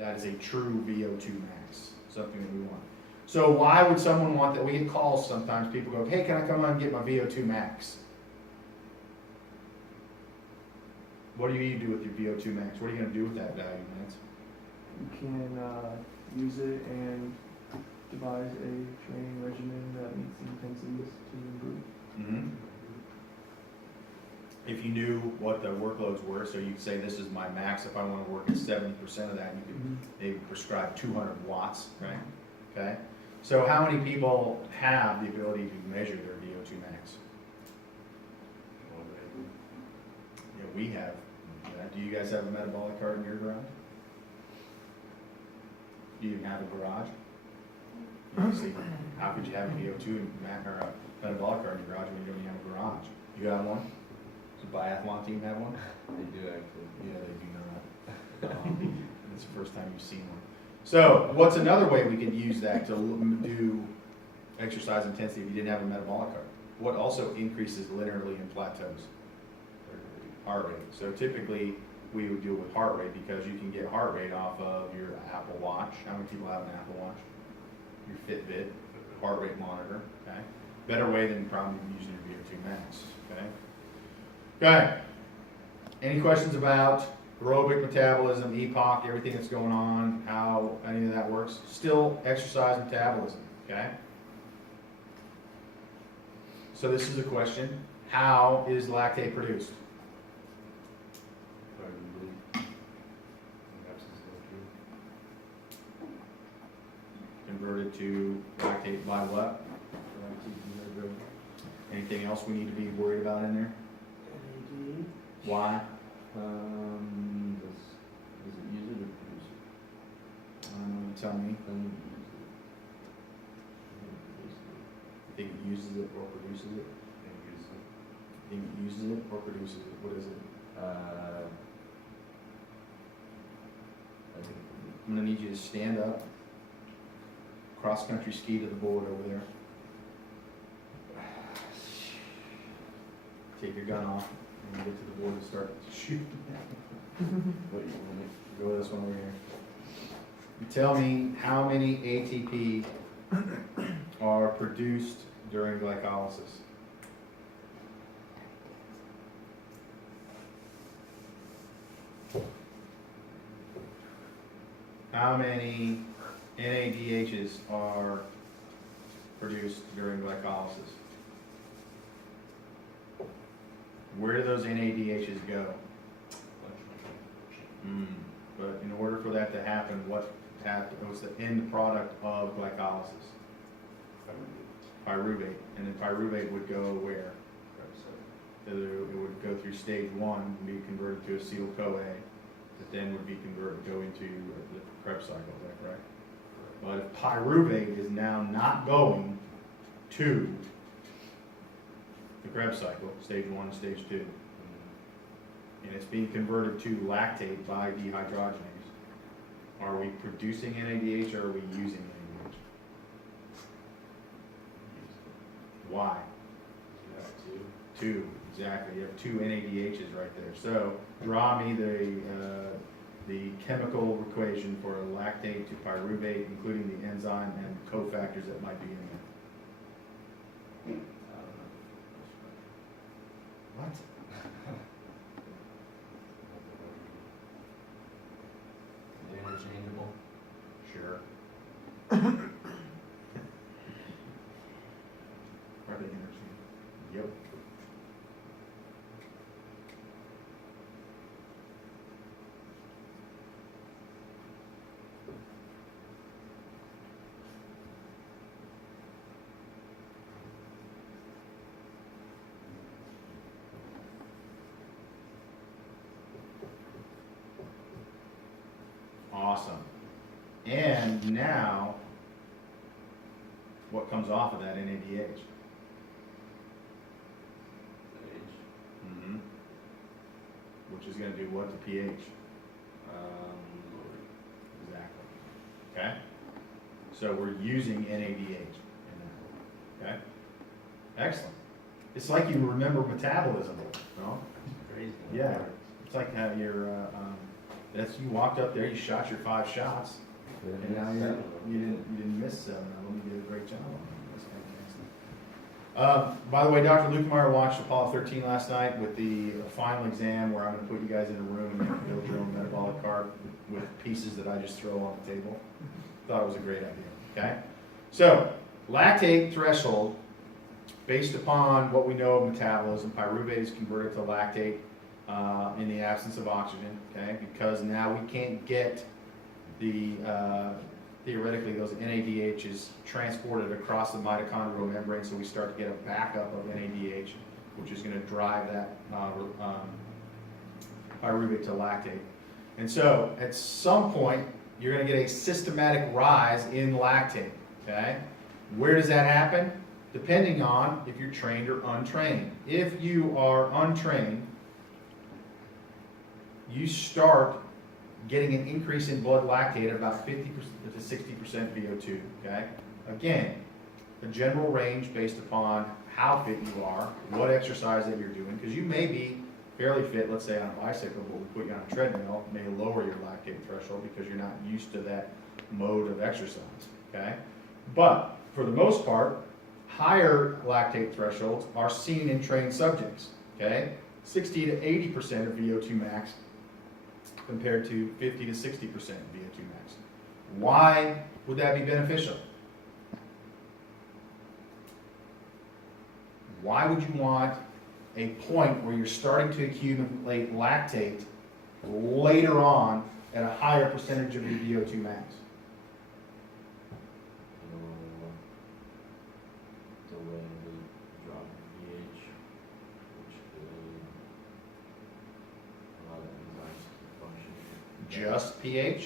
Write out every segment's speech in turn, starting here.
That is a true VO2 max, something that we want. So why would someone want that? We get calls sometimes, people go, hey, can I come on and get my VO2 max? What do you do with your VO2 max? What are you going to do with that value, Lance? You can use it and devise a training regimen that meets the intensities to improve. Mm-hmm. If you knew what the workloads were, so you could say this is my max, if I want to work at 70% of that, you could maybe prescribe 200 watts, right? Okay. So how many people have the ability to measure their VO2 max? Yeah, we have. Do you guys have a metabolic cart in your garage? Do you even have a garage? See, how could you have a VO2 or a metabolic cart in your garage when you don't even have a garage? You got one? Does the biathlon team have one? They do actually. Yeah, they do not. It's the first time you've seen one. So, what's another way we could use that to do exercise intensity if you didn't have a metabolic cart? What also increases linearly in plateaus? Heart rate. So typically, we would deal with heart rate because you can get heart rate off of your Apple Watch. How many people have an Apple Watch? Your Fitbit, heart rate monitor. Okay. Better way than probably using your VO2 max. Okay. Okay. Any questions about aerobic metabolism, EPOC, everything that's going on, how any of that works? Still exercise metabolism, okay? So this is a question. How is lactate produced? Converted to lactate by what? Anything else we need to be worried about in there? NAD. Why? Does it use it or produce it? Tell me. Then You think it uses it or produces it? You think it uses it or produces it? What is it? I think I'm gonna need you to stand up, cross-country ski to the board over there. Take your gun off and get to the board and start shooting. what you want me. Go this one over here. You tell me how many ATP are produced during glycolysis. How many NADHs are produced during glycolysis? Where do those NADHs go? But in order for that to happen, what's the end product of glycolysis? Pyruvate. And then pyruvate would go where? It would go through stage 1 and be converted to acetyl-CoA, that then would be go into the Krebs cycle, is that correct? But if pyruvate is now not going to the Krebs cycle, stage 1, stage 2, and it's being converted to lactate by dehydrogenase, are we producing NADH or are we using NADH? Why? Two, exactly. You have two NADHs right there. So draw me the chemical equation for lactate to pyruvate, including the enzyme and cofactors that might be in there. What? Interchangeable. Sure. Are they interchangeable? Yep. Awesome. And now, what comes off of that NADH? Mm-hmm. Which is going to do what to pH? Exactly. Okay? So we're using NADH in that. Okay? Excellent. It's like you remember metabolism, no? Crazy. Yeah. It's like how your That's, you walked up there, you shot your 5 shots, and now you didn't miss 7 of them. You did a great job on them. That's fantastic. By the way, Dr. Lukemeyer watched Apollo 13 last night with the final exam where I'm going to put you guys in a room and you can build your own metabolic cart with pieces that I just throw on the table. Thought it was a great idea. Okay, so lactate threshold, based upon what we know of metabolism, pyruvate is converted to lactate in the absence of oxygen. Okay, because now we can't get the theoretically those NADHs transported across the mitochondrial membrane, so we start to get a backup of NADH, which is going to drive that pyruvate to lactate. And so at some point, you're going to get a systematic rise in lactate. Okay, where does that happen? Depending on if you're trained or untrained. If you are untrained, you start getting an increase in blood lactate at about 50% to 60% VO2, okay? Again, a general range based upon how fit you are, what exercise that you're doing, because you may be fairly fit, let's say on a bicycle, but we put you on a treadmill, may lower your lactate threshold because you're not used to that mode of exercise, okay? But for the most part, higher lactate thresholds are seen in trained subjects, okay? 60 to 80% of VO2 max compared to 50 to 60% VO2 max. Why would that be beneficial? Why would you want a point where you're starting to accumulate lactate later on at a higher percentage of your VO2 max? Delaying the drop in pH, which could allow the enzymes to function. Just pH?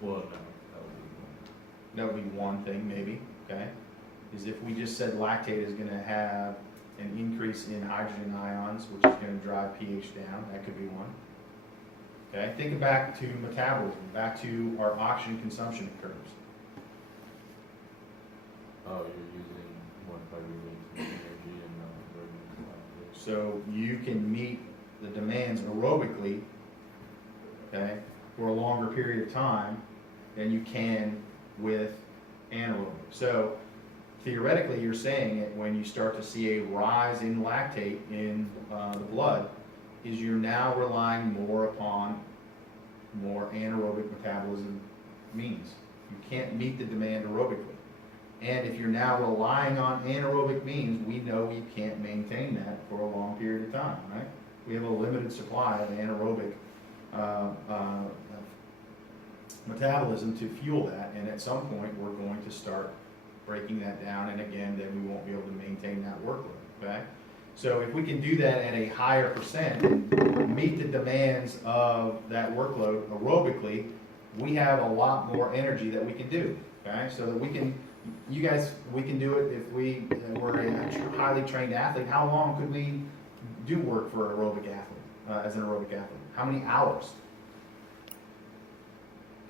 Well, no, that would be one. That would be one thing, maybe, okay? Is if we just said lactate is going to have an increase in hydrogen ions, which is going to drive pH down, that could be one. Okay, think back to metabolism, back to our oxygen consumption curves. Oh, you're using more pyruvate for energy and not burning lactate. So you can meet the demands aerobically, okay, for a longer period of time than you can with anaerobic. So theoretically, you're saying it when you start to see a rise in lactate in the blood, is you're now relying more upon more anaerobic metabolism means. You can't meet the demand aerobically. And if you're now relying on anaerobic means, we know you can't maintain that for a long period of time, right? We have a limited supply of anaerobic metabolism to fuel that, and at some point we're going to start breaking that down, and again, then we won't be able to maintain that workload, okay? So if we can do that at a higher percent, and meet the demands of that workload aerobically, we have a lot more energy that we can do, okay? So that we can, you guys, we can do it if we were a highly trained athlete. How long could we do work for an aerobic athlete, as an aerobic athlete? How many hours?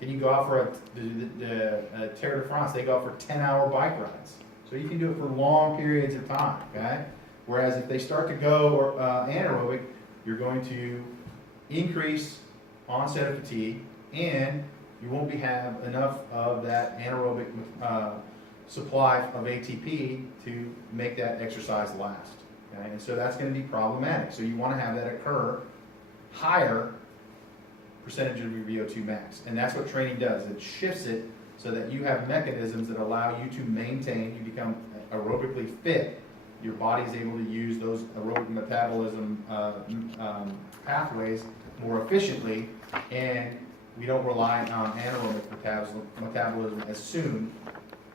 Can you go out for the Tour de France? They go out for 10-hour bike rides. So you can do it for long periods of time, okay? Whereas if they start to go anaerobic, you're going to increase onset of fatigue, and you won't have enough of that anaerobic supply of ATP to make that exercise last. Okay? And so that's going to be problematic. So you want to have that occur higher percentage of your VO2 max. And that's what training does. It shifts it so that you have mechanisms that allow you to maintain, you become aerobically fit. Your body's able to use those aerobic metabolism pathways more efficiently, and we don't rely on anaerobic metabolism as soon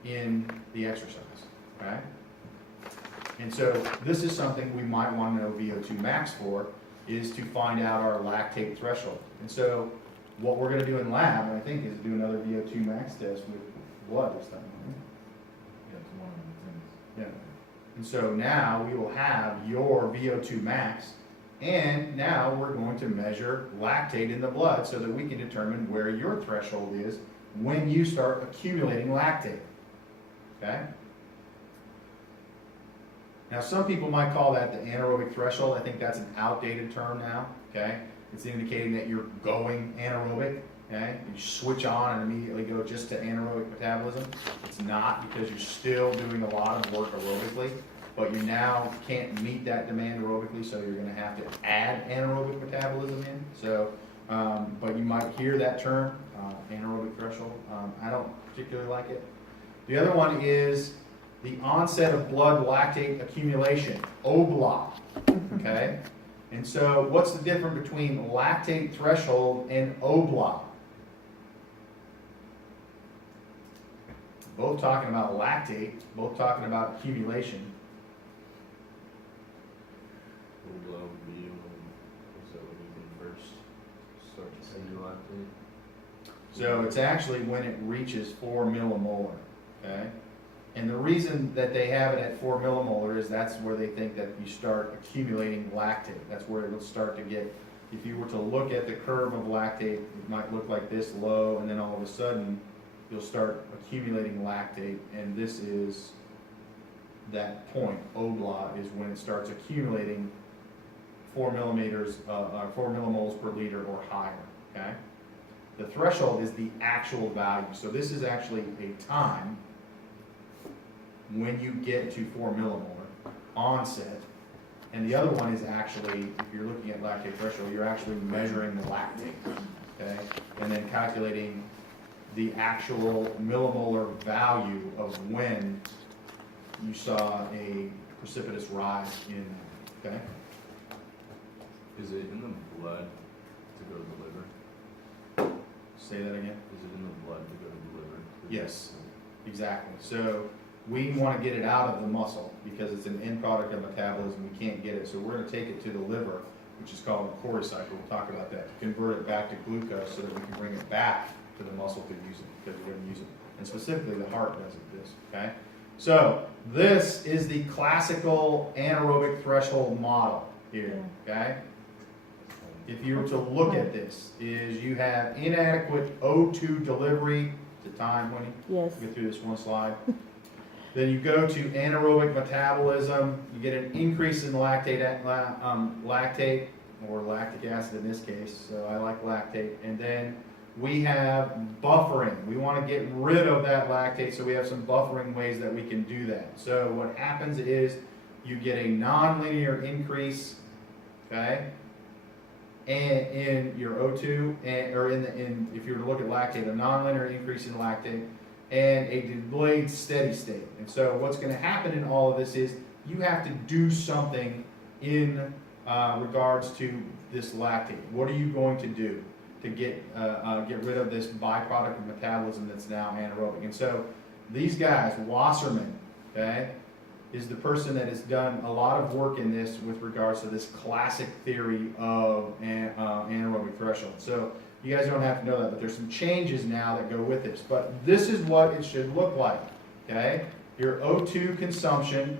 in the exercise, okay? And so this is something we might want to know VO2 max for, is to find out our lactate threshold. And so what we're going to do in lab, I think, is do another VO2 max test with blood this time, right? Yeah, it's one of the things. Yeah. And so now we will have your VO2 max, and now we're going to measure lactate in the blood so that we can determine where your threshold is when you start accumulating lactate. Okay? Now some people might call that the anaerobic threshold. I think that's an outdated term now. Okay? It's indicating that you're going anaerobic, okay? You switch on and immediately go just to anaerobic metabolism. It's not, because you're still doing a lot of work aerobically, but you now can't meet that demand aerobically, so you're gonna have to add anaerobic metabolism in. So, but you might hear that term, anaerobic threshold. I don't particularly like it. The other one is the onset of blood lactate accumulation, OBLA, okay? And so what's the difference between lactate threshold and OBLA? Both talking about lactate, both talking about accumulation. Overload would be so when you can first start to see your lactate. So it's actually when it reaches 4 millimolar, okay? And the reason that they have it at 4 millimolar is that's where they think that you start accumulating lactate. That's where it will start to get, if you were to look at the curve of lactate, it might look like this low, and then all of a sudden, you'll start accumulating lactate, and this is that point. OBLA is when it starts accumulating 4 millimoles per liter or higher, okay? The threshold is the actual value. So this is actually a time when you get to 4 millimolar onset. And the other one is actually, if you're looking at lactate threshold, you're actually measuring the lactate, okay? And then calculating the actual millimolar value of when you saw a precipitous rise in that, okay? Is it in the blood to go to the liver? Say that again? Is it in the blood to go to the liver? Yes. Exactly. So we want to get it out of the muscle because it's an end product of metabolism. We can't get it. So we're going to take it to the liver, which is called a Cori cycle. We'll talk about that. To convert it back to glucose so that we can bring it back to the muscle to use it, because we're going to use it. And specifically the heart does it, this, okay? So this is the classical anaerobic threshold model here, okay? If you were to look at this, is you have inadequate O2 delivery, to time, Winnie? Yes. Get through this one slide. Then you go to anaerobic metabolism, you get an increase in lactate, lactate, or lactic acid in this case, so I like lactate. And then we have buffering. We want to get rid of that lactate, so we have some buffering ways that we can do that. So what happens is you get a nonlinear increase, okay, and in your O2, or if you were to look at lactate, a nonlinear increase in lactate, and a delayed steady state. And so what's going to happen in all of this is you have to do something in regards to this lactate. What are you going to do to get rid of this byproduct of metabolism that's now anaerobic? And so these guys, Wasserman, okay, is the person that has done a lot of work in this with regards to this classic theory of anaerobic threshold. So you guys don't have to know that, but there's some changes now that go with this. But this is what it should look like, okay? Your O2 consumption,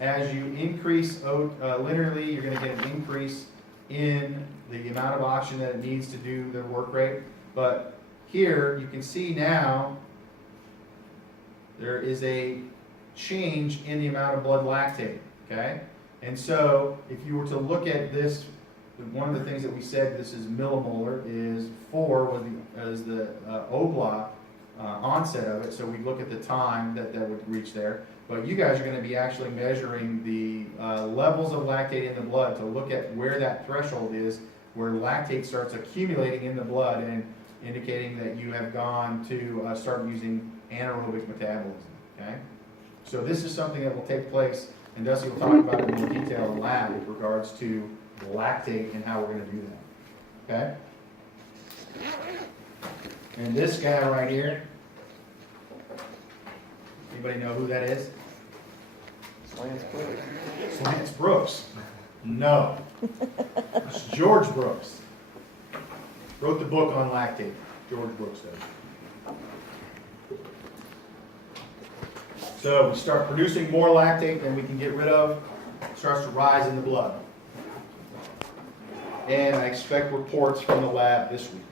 as you increase linearly, you're going to get an increase in the amount of oxygen that it needs to do the work rate. But here you can see now there is a change in the amount of blood lactate, okay? And so if you were to look at this, one of the things that we said, this is millimolar, is 4 was the OBLA onset of it, so we look at the time that would reach there. But you guys are going to be actually measuring the levels of lactate in the blood to look at where that threshold is, where lactate starts accumulating in the blood and indicating that you have gone to start using anaerobic metabolism, okay? So this is something that will take place, and Dusty will talk about it in more detail in the lab with regards to lactate and how we're going to do that, okay? And this guy right here, anybody know who that is? Lance Brooks. No. It's George Brooks. Wrote the book on lactate. George Brooks does. So we start producing more lactate than we can get rid of. It starts to rise in the blood. And I expect reports from the lab this week.